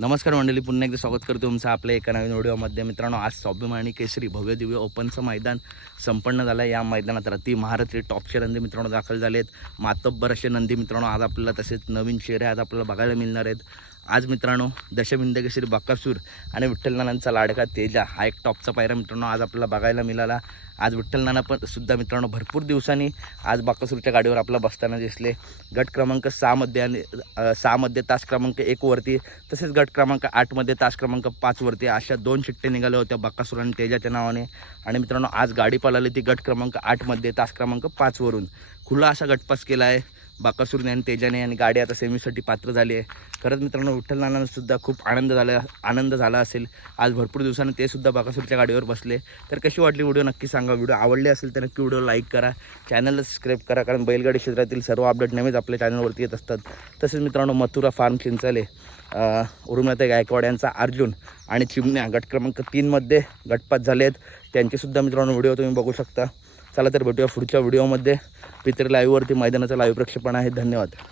नमस्कार मंडळी पुन्हा एकदा स्वागत करतो तुमचं आपल्या एका नवीन व्हिडिओमध्ये. मित्रांनो आज स्वाभिमानी केसरी भव्य दिव्य ओपनचं मैदान संपन्न झालं या मैदानात रती महारथी टॉपचे नंदी मित्रांनो दाखल झाले आहेत मातब्बर असे नंदी मित्रांनो आज आपल्याला तसेच नवीन चेहरे आज आपल्याला बघायला मिळणार आहेत. आज मित्रांनो दशमिंद बक्कासूर बाकासूर आणि विठ्ठलनानांचा लाडका तेजा हा एक टॉपचा पायरा मित्रांनो आज आपल्याला बघायला मिळाला. आज विठ्ठलनाना पण सुद्धा मित्रांनो भरपूर दिवसांनी आज बाकासूरच्या गाडीवर आपला बसताना दिसले. गट क्रमांक सहामध्ये आणि सहामध्ये तास क्रमांक एकवरती तसेच गट क्रमांक आठमध्ये तास क्रमांक पाचवरती अशा दोन चिठ्ठे निघाल्या होत्या बाकासूर आणि तेजाच्या नावाने. आणि मित्रांनो आज गाडी पळाली ती गट क्रमांक आठमध्ये तास क्रमांक पाचवरून खुला असा गटपास केला आहे बाकासूरने आणि तेजाने आणि गाडी आता सेमीसाठी पात्र झाली आहे. खरंच मित्रांनो विठ्ठल नानांना सुद्धा खूप आनंद झाला आनंद झाला असेल. आज भरपूर दिवसांनी ते सुद्धा बाकासूरच्या गाडीवर बसले. तर कशी वाटली व्हिडिओ नक्की सांगा. व्हिडिओ आवडले असेल तर नक्की व्हिडिओ लाईक करा. चॅनलला सबस्क्राईब करा कारण बैलगाडी क्षेत्रातील सर्व अपडेट नेहमीच आपल्या चॅनलवरती येत असतात. तसेच मित्रांनो मथुरा फार्म चिंचले उरुमनाथ गायकवाड यांचा अर्जुन आणि चिमण्या गट क्रमांक तीनमध्ये गटपात झाले आहेत त्यांचेसुद्धा मित्रांनो व्हिडिओ तुम्ही बघू शकता. चला तर भेटूया पुढच्या व्हिडिओमध्ये पित्र लाईव्हवरती मैदानाचं लाईव्ह प्रक्षेपण आहे. धन्यवाद.